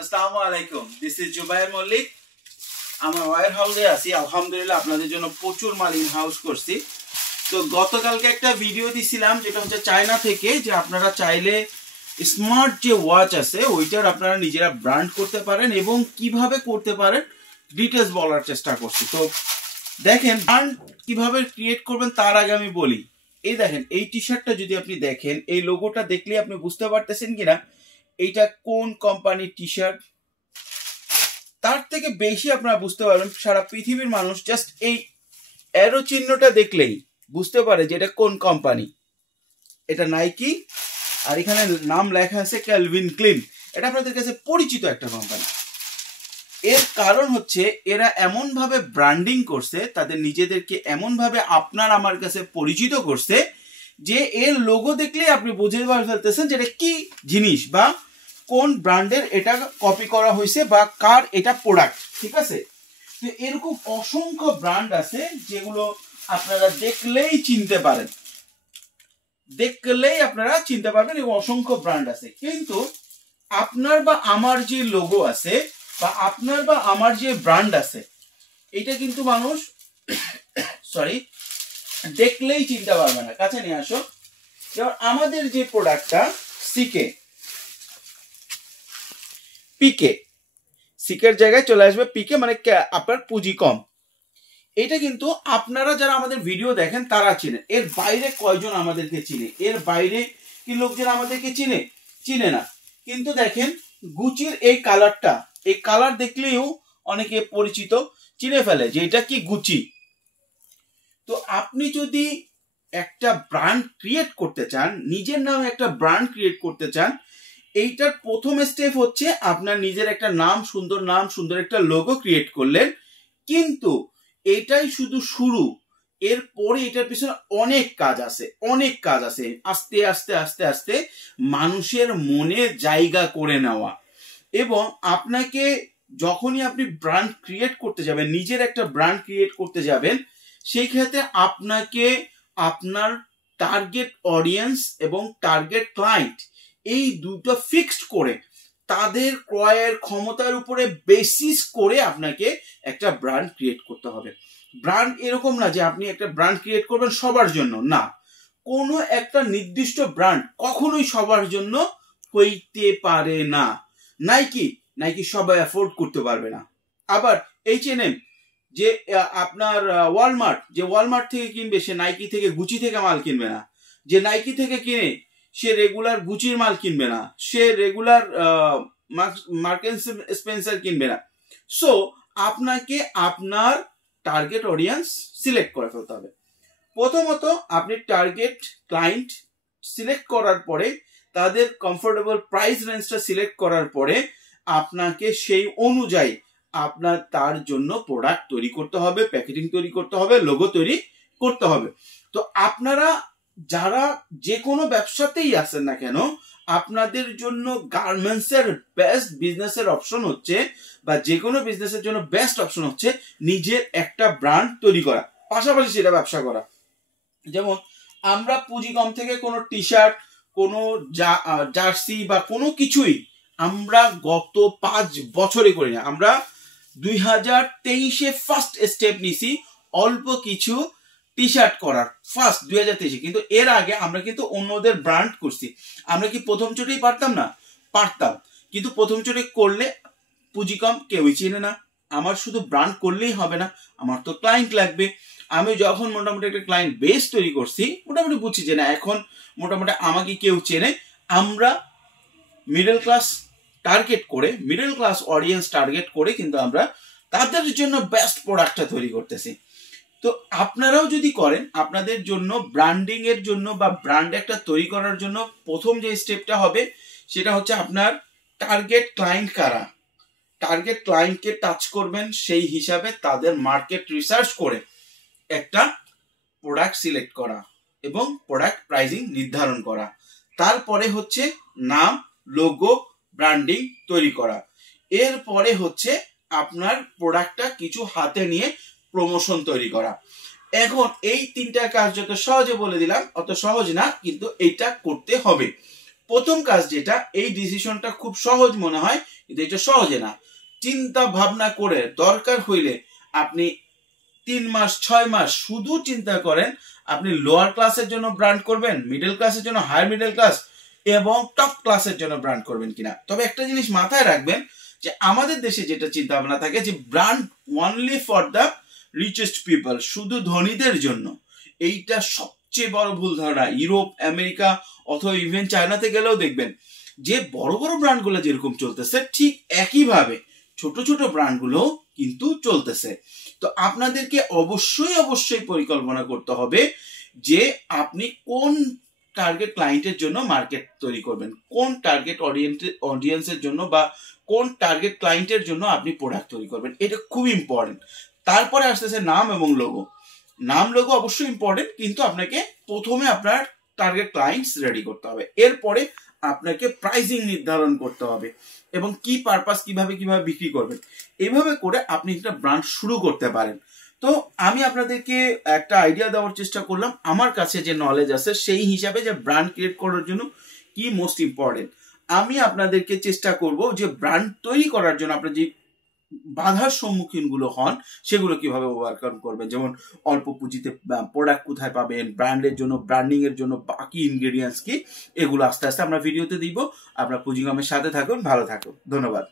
আসসালামু আলাইকুম, this is Zubair Mallick. আমার ওয়ার হাউসে আছি, আলহামদুলিল্লাহ আপনাদের জন্য প্রচুর মাল ইন হাউস করছি। তো গতকালকে একটা ভিডিও দিছিলাম যেটা হচ্ছে চায়না থেকে, যে আপনারা চাইলে স্মার্ট যে ওয়াচ আছে ওইটার আপনারা নিজেরা ব্র্যান্ড করতে পারেন এবং কিভাবে করতে পারেন ডিটেলস বলার চেষ্টা করছি। তো দেখেন ব্র্যান্ড কিভাবে ক্রিয়েট করবেন তার আগে আমি বলি, এই দেখেন এই টি শার্টটা যদি আপনি দেখেন, এই লোগোটা দেখলে আপনি বুঝতে পারতেছেন কিনা এইটা কোন কোম্পানির টি শার্ট। তার থেকে বেশি আপনারা বুঝতে পারবেন সারা পৃথিবীর মানুষ জাস্ট এই অ্যারো চিহ্নটা দেখলেই বুঝতে পারে যে এটা কোন কোম্পানি। এটা নাইকি, আর এখানে নাম লেখা আছে ক্যালভিন ক্লিন। এটা আপনাদের কাছে পরিচিত একটা কোম্পানি। এর কারণ হচ্ছে এরা এমন ভাবে ব্র্যান্ডিং করছে, তাদের নিজেদেরকে এমন ভাবে আপনার আমার কাছে পরিচিত করছে যে এর লোগো দেখলে আপনি বুঝে ফেলতেছেন যে এটা কি জিনিস বা কোন ব্র্যান্ডের এটা কপি করা হয়েছে বা কার এটা প্রোডাক্ট। ঠিক আছে, তো এরকম অসংখ্য ব্র্যান্ড আছে যেগুলো আপনারা দেখলেই চিনতে পারেন, এবং অসংখ্য ব্র্যান্ড আছে। কিন্তু আপনার বা আমার যে লোগো আছে বা আপনার বা আমার যে ব্র্যান্ড আছে এটা কিন্তু মানুষ দেখলেই চিনতে পারবে না। কাছে নিয়ে আসো। যেমন আমাদের যে প্রোডাক্টটা পিকে, সিকের জায়গায় চলে আসবে পিকে, মানে আপনার পুঁজি কম। এটা কিন্তু আপনারা যারা আমাদের ভিডিও দেখেন তারা চিনেন। এর বাইরে কয়জন আমাদেরকে চিনে? এর বাইরে কি লোকজন আমাদেরকে চিনে না। কিন্তু দেখেন গুচির এই কালারটা, এই কালার দেখলেও অনেকে পরিচিত চিনে ফেলে যে এটা কি গুচি। তো আপনি যদি একটা ব্র্যান্ড ক্রিয়েট করতে চান, নিজের নামে একটা ব্র্যান্ড ক্রিয়েট করতে চান, এইটার প্রথম স্টেপ হচ্ছে আপনার নিজের একটা নাম, সুন্দর একটা লোগো ক্রিয়েট করলেন। কিন্তু এটাই শুধু শুরু, এরপরে এটার পিছনে অনেক কাজ আছে। আস্তে আস্তে আস্তে আস্তে মানুষের মনে জায়গা করে নেওয়া। এবং আপনাকে যখনই আপনি ব্র্যান্ড ক্রিয়েট করতে যাবেন, নিজের একটা ব্র্যান্ড ক্রিয়েট করতে যাবেন, সেই ক্ষেত্রে আপনাকে আপনার টার্গেট অডিয়েন্স এবং টার্গেট ক্লায়েন্ট এই দুটো ফিক্সড করে তাদের ক্রয়ের ক্ষমতার উপরে বেসিস করে আপনাকে একটা ব্র্যান্ড ক্রিয়েট করতে হবে। ব্র্যান্ড এরকম না যে আপনি একটা ব্র্যান্ড ক্রিয়েট করবেন সবার জন্য, না। কোনো একটা নির্দিষ্ট ব্র্যান্ড কখনোই সবার জন্য হইতে পারে না। নাইকি সবাই অ্যাফোর্ড করতে পারবে না। আবার H&M, যে আপনার ওয়ালমার্ট থেকে কিনবে, সে নাইকি থেকে গুচি থেকে মাল কিনবে না। যে নাইকি থেকে কিনে সে রেগুলার গুচির মাল কিনবে না, সে রেগুলার মার্কেন্স স্পেন্সার কিনবে না। সো আপনাকে আপনার টার্গেট অডিয়েন্স সিলেক্ট করে ফেলতে হবে। প্রথমত আপনি টার্গেট ক্লায়েন্ট সিলেক্ট করার পরে, তাদের কমফোর্টেবল প্রাইস রেঞ্জটা সিলেক্ট করার পরে আপনাকে সেই অনুযায়ী আপনার তার জন্য প্রোডাক্ট তৈরি করতে হবে, প্যাকেজিং তৈরি করতে হবে, লোগো তৈরি করতে হবে। তো আপনারা যারা যে কোনো ব্যবসাতেই আছেন না কেন, আপনাদের জন্য গার্মেন্টসের বেস্ট বিজনেসের অপশন হচ্ছে, বা যে কোনো বিজনেসের জন্য বেস্ট অপশন হচ্ছে নিজের একটা ব্র্যান্ড তৈরি করা, পাশাপাশি সেটা ব্যবসা করা। যেমন আমরা পুঁজি কম থেকে কোনো টি শার্ট, কোনো জার্সি বা কোনো কিছুই আমরা গত 5 বছরে করি না। আমরা 2023-এ ফার্স্ট স্টেপ নিছি অল্প কিছু টি শার্ট করার, ফার্স্ট 2023-এ। কিন্তু এর আগে আমরা কিন্তু অন্যদের ব্র্যান্ড করছি। আমরা কি প্রথম চোটেই পারতাম না? পারতাম, কিন্তু প্রথম চোটে করলে পুঁজি কম, কেউই চিনে না। আমার শুধু ব্র্যান্ড করলেই হবে না, আমার তো ক্লায়েন্ট লাগবে। আমি যখন মোটামুটি একটা ক্লায়েন্ট বেস তৈরি করছি, মোটামুটি বুঝছি যে না এখন মোটামুটি আমাকে কেউ চেনে, আমরা মিডল ক্লাস অডিয়েন্স টার্গেট করে কিন্তু আমরা তাদের জন্য বেস্ট প্রোডাক্টটা তৈরি করতেছি। তো আপনারাও যদি করেন, আপনাদের জন্য ব্র্যান্ডিং এর জন্য বা ব্র্যান্ড একটা তৈরি করার জন্য প্রথম যে স্টেপটা হবে সেটা হচ্ছে আপনার টার্গেট ক্লায়েন্ট কারা, টার্গেট ক্লায়েন্টকে টাচ করবেন, সেই হিসাবে তাদের মার্কেট রিসার্চ করে একটা প্রোডাক্ট সিলেক্ট করা এবং প্রোডাক্ট প্রাইসিং নির্ধারণ করা। তারপরে হচ্ছে নাম, লোগো, ব্র্যান্ডিং তৈরি করা। এরপরে হচ্ছে আপনার প্রোডাক্টটা কিছু হাতে নিয়ে প্রমোশন তৈরি করা। এখন এই তিনটা কাজ যত সহজে বলে দিলাম, অত সহজ না, কিন্তু এটা করতে হবে। প্রথম কাজ যেটা, এই ডিসিশনটা খুব সহজ মনে হয়, কিন্তু এটা সহজে না, চিন্তা ভাবনা করে দরকার হইলে আপনি 3 মাস 6 মাস শুধু চিন্তা করেন আপনি লোয়ার ক্লাসের জন্য ব্র্যান্ড করবেন, মিডল ক্লাসের জন্য, হায়ার মিডল ক্লাস এবং টপ ক্লাসের জন্য ব্র্যান্ড করবেন কিনা। তবে একটা জিনিস মাথায় রাখবেন যে আমাদের দেশে যেটা চিন্তা ভাবনা থাকে যে brand only for the richest people, শুধু ধনীদের জন্য। এইটা সবচেয়ে বড় ভুল ধারণা। ইউরোপ, আমেরিকা অথবা ইভেন চায়নাতে গেলেও দেখবেন যে বড় বড় ব্র্যান্ডগুলো যেরকম চলতেছে ঠিক একইভাবে ছোট ছোট ব্র্যান্ডগুলো কিন্তু চলতেছে। তো আপনাদেরকে অবশ্যই পরিকল্পনা করতে হবে যে আপনি কোন টার্গেট ক্লায়েন্টের জন্য মার্কেট তৈরি করবেন, কোন টার্গেট অডিয়েন্সের জন্য বা কোন টার্গেট ক্লায়েন্টের জন্য আপনি প্রোডাক্ট তৈরি করবেন। এটা খুব ইম্পর্টেন্ট। তারপরে আসতেছে নাম এবং লোগো। নাম লোগো অবশ্যই ইম্পর্টেন্ট, কিন্তু আপনাকে প্রথমে আপনার টার্গেট ক্লায়েন্টস রেডি করতে হবে, এরপরে আপনাকে প্রাইসিং নির্ধারণ করতে হবে এবং কি পারপাস কিভাবে বিক্রি করবেন। এইভাবে করে আপনি একটা ব্র্যান্ড শুরু করতে পারেন। তো আমি আপনাদেরকে একটা আইডিয়া দেওয়ার চেষ্টা করলাম আমার কাছে যে নলেজ আছে সেই হিসাবে, যে ব্র্যান্ড ক্রিয়েট করার জন্য কি মোস্ট ইম্পর্টেন্ট। আমি আপনাদেরকে চেষ্টা করব যে ব্র্যান্ড তৈরি করার জন্য আপনার যে বাধার সম্মুখীন গুলো হন সেগুলো কিভাবে ওভারকাম করবেন, যেমন অল্প পুঁজিতে প্রোডাক্ট কোথায় পাবেন, ব্র্যান্ডের জন্য, ব্র্যান্ডিং এর জন্য বাকি ইনগ্রেডিয়েন্টস কি, এগুলো আস্তে আস্তে আমরা ভিডিওতে দিব। আপনার পুঁজিগমের সাথে থাকুন, ভালো থাকুন, ধন্যবাদ।